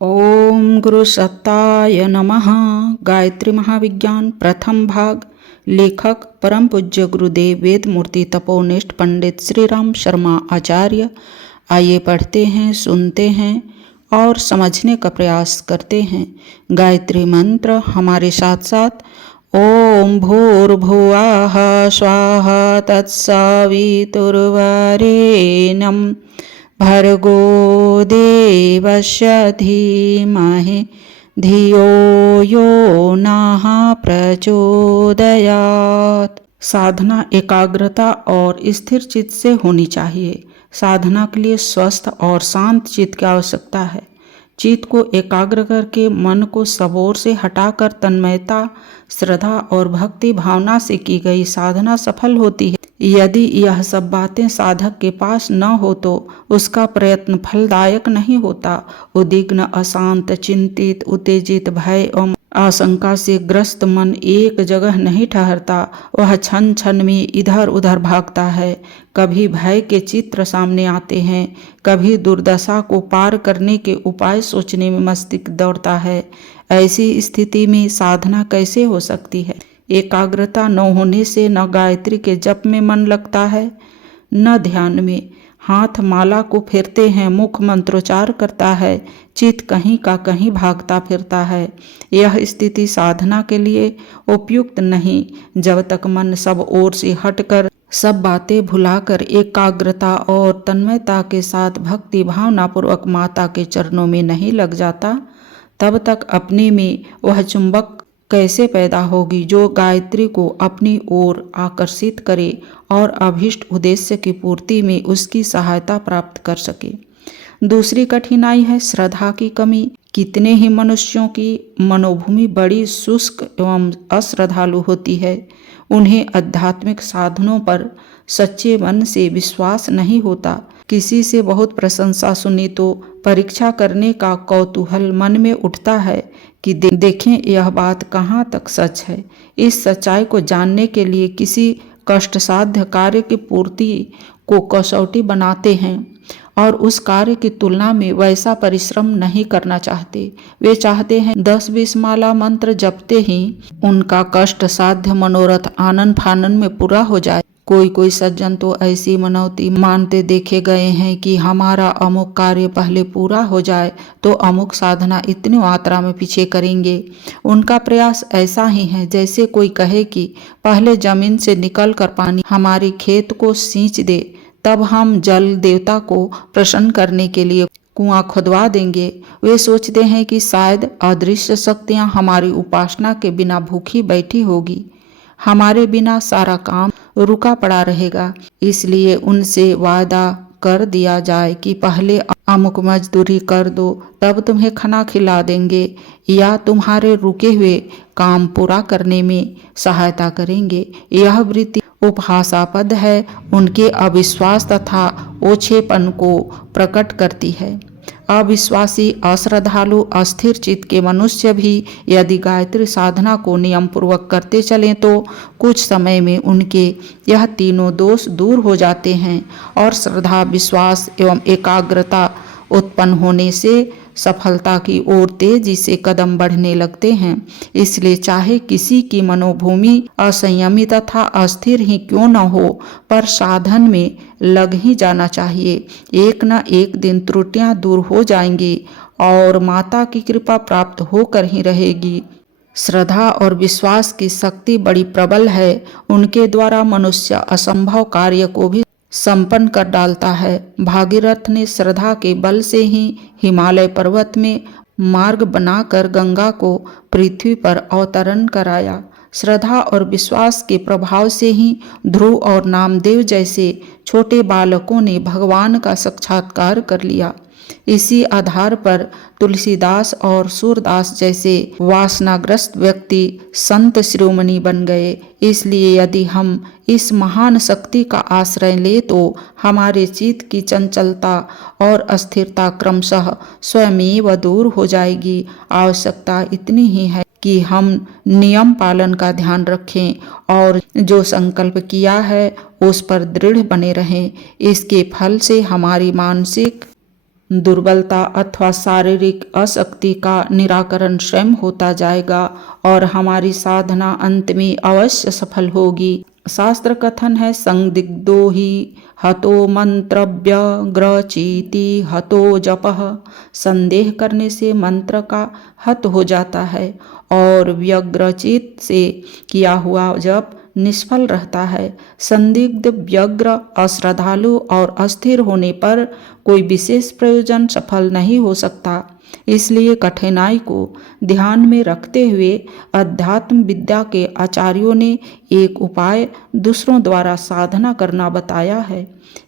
ओम गुरु सत्ताय नमः। गायत्री महाविज्ञान प्रथम भाग। लेखक परम पूज्य गुरुदेव वेद मूर्ति तपोनिष्ठ पंडित श्री राम शर्मा आचार्य। आइए पढ़ते हैं, सुनते हैं और समझने का प्रयास करते हैं। गायत्री मंत्र हमारे साथ साथ। ओम भूर्भुवः स्वाहा तत्सवितुर्वरेण्यं भर्गो देवस्य धीमहि धियो यो नः प्रचोदयात्। साधना एकाग्रता और स्थिर चित्त से होनी चाहिए। साधना के लिए स्वस्थ और शांत चित्त की आवश्यकता है। चित्त को एकाग्र करके मन को सब ओर से हटाकर तन्मयता, श्रद्धा और भक्ति भावना से की गई साधना सफल होती है। यदि यह सब बातें साधक के पास न हो तो उसका प्रयत्न फलदायक नहीं होता। उद्विग्न, अशांत, चिंतित, उत्तेजित, भय एवं आशंका से ग्रस्त मन एक जगह नहीं ठहरता। वह क्षण क्षण में इधर उधर भागता है। कभी भय के चित्र सामने आते हैं, कभी दुर्दशा को पार करने के उपाय सोचने में मस्तिष्क दौड़ता है। ऐसी स्थिति में साधना कैसे हो सकती है? एकाग्रता न होने से न गायत्री के जप में मन लगता है, न ध्यान में। हाथ माला को फेरते हैं, मुख मंत्रोच्चार करता है, चित्त कहीं का कहीं भागता फिरता है। यह स्थिति साधना के लिए उपयुक्त नहीं। जब तक मन सब ओर से हटकर, सब बातें भुलाकर एकाग्रता और तन्मयता के साथ भक्ति भावना पूर्वक माता के चरणों में नहीं लग जाता, तब तक अपने में वह चुंबक कैसे पैदा होगी जो गायत्री को अपनी ओर आकर्षित करे और अभीष्ट उद्देश्य की पूर्ति में उसकी सहायता प्राप्त कर सके। दूसरी कठिनाई है श्रद्धा की कमी। कितने ही मनुष्यों की मनोभूमि बड़ी शुष्क एवं अश्रद्धालु होती है। उन्हें आध्यात्मिक साधनों पर सच्चे मन से विश्वास नहीं होता। किसी से बहुत प्रशंसा सुनी तो परीक्षा करने का कौतूहल मन में उठता है कि देखें यह बात कहाँ तक सच है। इस सच्चाई को जानने के लिए किसी कष्टसाध्य कार्य की पूर्ति को कसौटी बनाते हैं और उस कार्य की तुलना में वैसा परिश्रम नहीं करना चाहते। वे चाहते हैं 10-20 माला मंत्र जपते ही उनका कष्ट साध्य मनोरथ आनन फानन में पूरा हो जाए। कोई सज्जन तो ऐसी मनौती मानते देखे गए हैं कि हमारा अमुक कार्य पहले पूरा हो जाए तो अमुक साधना इतनी मात्रा में पीछे करेंगे। उनका प्रयास ऐसा ही है जैसे कोई कहे कि पहले जमीन से निकलकर पानी हमारे खेत को सींच दे, तब हम जल देवता को प्रसन्न करने के लिए कुआं खुदवा देंगे। वे सोचते हैं कि शायद अदृश्य शक्तियां हमारी उपासना के बिना भूखी बैठी होगी, हमारे बिना सारा काम रुका पड़ा रहेगा। इसलिए उनसे वादा कर दिया जाए कि पहले अमुक मजदूरी कर दो, तब तुम्हें खाना खिला देंगे या तुम्हारे रुके हुए काम पूरा करने में सहायता करेंगे। यह वृत्ति उपहासापद है, उनके अविश्वास तथा ओछेपन को प्रकट करती है। अविश्वासी, अश्रद्धालु, अस्थिर चित्त के मनुष्य भी यदि गायत्री साधना को नियम पूर्वक करते चलें तो कुछ समय में उनके यह तीनों दोष दूर हो जाते हैं और श्रद्धा, विश्वास एवं एकाग्रता उत्पन्न होने से सफलता की ओर तेजी से कदम बढ़ने लगते हैं। इसलिए चाहे किसी की मनोभूमि असंयमी तथा अस्थिर ही क्यों न हो, पर साधन में लग ही जाना चाहिए। एक न एक दिन त्रुटियां दूर हो जाएंगी और माता की कृपा प्राप्त होकर ही रहेगी। श्रद्धा और विश्वास की शक्ति बड़ी प्रबल है। उनके द्वारा मनुष्य असंभव कार्य को भी संपन्न कर डालता है। भागीरथ ने श्रद्धा के बल से ही हिमालय पर्वत में मार्ग बनाकर गंगा को पृथ्वी पर अवतरण कराया। श्रद्धा और विश्वास के प्रभाव से ही ध्रुव और नामदेव जैसे छोटे बालकों ने भगवान का साक्षात्कार कर लिया। इसी आधार पर तुलसीदास और सूरदास जैसे वासनाग्रस्त व्यक्ति संत शिरोमणि बन गए। इसलिए यदि हम इस महान शक्ति का आश्रय ले तो हमारे चित्त की चंचलता और अस्थिरता क्रमशः स्वयमेव दूर हो जाएगी। आवश्यकता इतनी ही है कि हम नियम पालन का ध्यान रखें और जो संकल्प किया है उस पर दृढ़ बने रहें। इसके फल से हमारी मानसिक दुर्बलता अथवा शारीरिक अशक्ति का निराकरण स्वयं होता जाएगा और हमारी साधना अंत में अवश्य सफल होगी। शास्त्र कथन है, संदिग्धो ही हतो मंत्रव्य ग्रचीति हतो जपः। संदेह करने से मंत्र का हत हो जाता है और व्यग्रचित से किया हुआ जप निष्फल रहता है। संदिग्ध, व्यग्र, अश्रद्धालु और अस्थिर होने पर कोई विशेष प्रयोजन सफल नहीं हो सकता। इसलिए कठिनाई को ध्यान में रखते हुए अध्यात्म विद्या के आचार्यों ने एक उपाय दूसरों द्वारा साधना करना बताया है।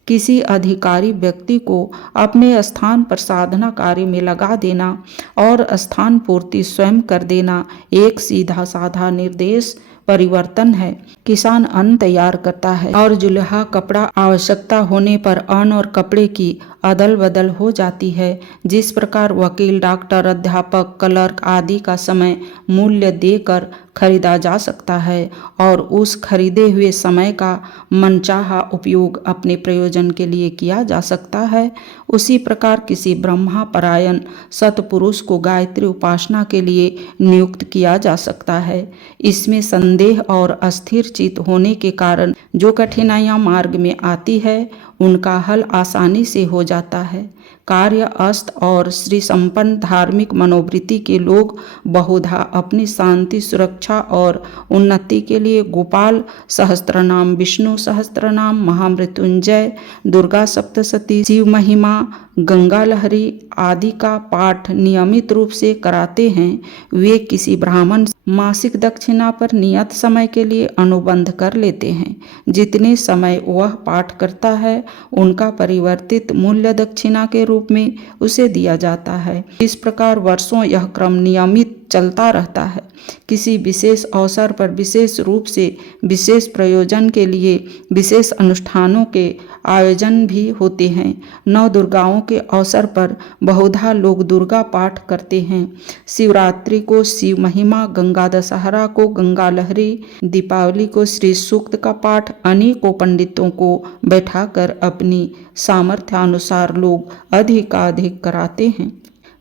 किसी अधिकारी व्यक्ति को अपने स्थान पर साधना कार्य में लगा देना और स्थान पूर्ति स्वयं कर देना एक सीधा साधा निर्देश परिवर्तन है। किसान अन्न तैयार करता है और जुल्हा कपड़ा आवश्यकता होने पर अन्न और कपड़े की अदल बदल हो जाती है। जिस प्रकार वकील, डॉक्टर, अध्यापक, क्लर्क आदि का समय मूल्य देकर खरीदा जा सकता है और उस खरीदे हुए समय का मनचाहा उपयोग अपने प्रयोजन के लिए किया जा सकता है, उसी प्रकार किसी ब्रह्मा परायण सत्पुरुष को गायत्री उपासना के लिए नियुक्त किया जा सकता है। इसमें संदेह और अस्थिर चित्त होने के कारण जो कठिनाइयां मार्ग में आती है उनका हल आसानी से हो जाता है। कार्य अस्त और श्री संपन्न धार्मिक मनोवृत्ति के लोग बहुधा अपनी शांति, सुरक्षा और उन्नति के लिए गोपाल सहस्त्रनाम, विष्णु सहस्त्रनाम, महामृत्युंजय, दुर्गा सप्तशती, शिव महिमा, गंगा लहरी आदि का पाठ नियमित रूप से कराते हैं। वे किसी ब्राह्मण मासिक दक्षिणा पर नियत समय के लिए अनुबंध कर लेते हैं। जितने समय वह पाठ करता है उनका परिवर्तित मूल्य दक्षिणा के रूप में उसे दिया जाता है। इस प्रकार वर्षों यह क्रम नियमित चलता रहता है। किसी विशेष अवसर पर विशेष रूप से विशेष प्रयोजन के लिए विशेष अनुष्ठानों के आयोजन भी होते हैं। नौ दुर्गाओं के अवसर पर बहुधा लोग दुर्गा पाठ करते हैं। शिवरात्रि को शिव महिमा, गंगा दशहरा को गंगा लहरी, दीपावली को श्री सूक्त का पाठ अनेकों पंडितों को बैठाकर अपनी सामर्थ्यानुसार लोग अधिकाधिक कराते हैं।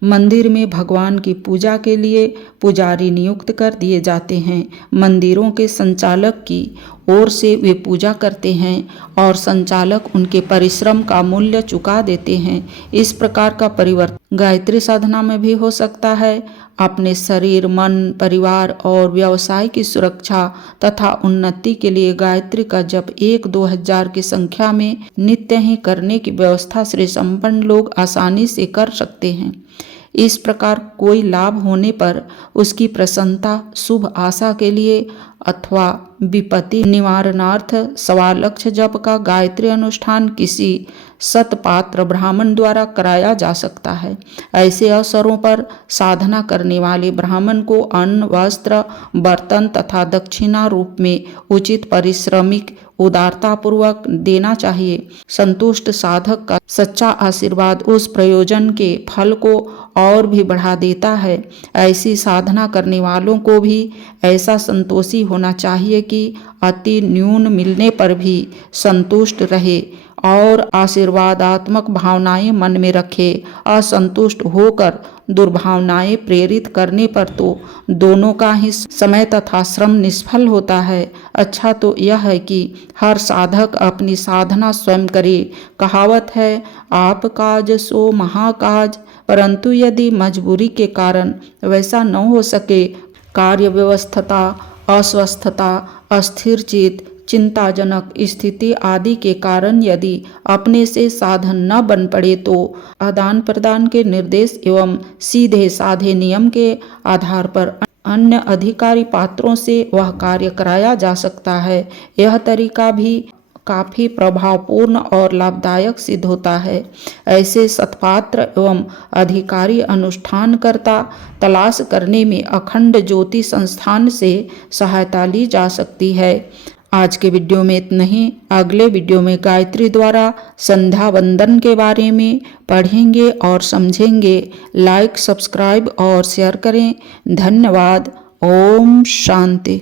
मंदिर में भगवान की पूजा के लिए पुजारी नियुक्त कर दिए जाते हैं। मंदिरों के संचालक की ओर से वे पूजा करते हैं और संचालक उनके परिश्रम का मूल्य चुका देते हैं। इस प्रकार का परिवर्तन गायत्री साधना में भी हो सकता है। अपने शरीर, मन, परिवार और व्यवसाय की सुरक्षा तथा उन्नति के लिए गायत्री का जप 1-2 हजार की संख्या में नित्य ही करने की व्यवस्था श्री संपन्न लोग आसानी से कर सकते हैं। इस प्रकार कोई लाभ होने पर उसकी प्रसन्नता, शुभ आशा के लिए अथवा विपत्ति निवारणार्थ सवा लक्ष जप का गायत्री अनुष्ठान किसी सतपात्र ब्राह्मण द्वारा कराया जा सकता है। ऐसे अवसरों पर साधना करने वाले ब्राह्मण को अन्न, वस्त्र, बर्तन तथा दक्षिणा रूप में उचित पारिश्रमिक उदारतापूर्वक देना चाहिए। संतुष्ट साधक का सच्चा आशीर्वाद उस प्रयोजन के फल को और भी बढ़ा देता है। ऐसी साधना करने वालों को भी ऐसा संतोषी होना चाहिए कि अति न्यून मिलने पर भी संतुष्ट रहे और आशीर्वादात्मक भावनाएं मन में रखे। असंतुष्ट होकर दुर्भावनाएं प्रेरित करने पर तो दोनों का ही समय तथा श्रम निष्फल होता है। अच्छा तो यह है कि हर साधक अपनी साधना स्वयं करे। कहावत है, आप काज सो महाकाज। परंतु यदि मजबूरी के कारण वैसा न हो सके, कार्य व्यवस्थता, अस्वस्थता, अस्थिर चित्त, चिंताजनक स्थिति आदि के कारण यदि अपने से साधन न बन पड़े तो आदान प्रदान के निर्देश एवं सीधे साधे नियम के आधार पर अन्य अधिकारी पात्रों से वह कार्य कराया जा सकता है। यह तरीका भी काफी प्रभावपूर्ण और लाभदायक सिद्ध होता है। ऐसे सत्पात्र एवं अधिकारी अनुष्ठानकर्ता तलाश करने में अखंड ज्योति संस्थान से सहायता ली जा सकती है। आज के वीडियो में इतना ही। अगले वीडियो में गायत्री द्वारा संध्या वंदन के बारे में पढ़ेंगे और समझेंगे। लाइक, सब्सक्राइब और शेयर करें। धन्यवाद। ओम शांति।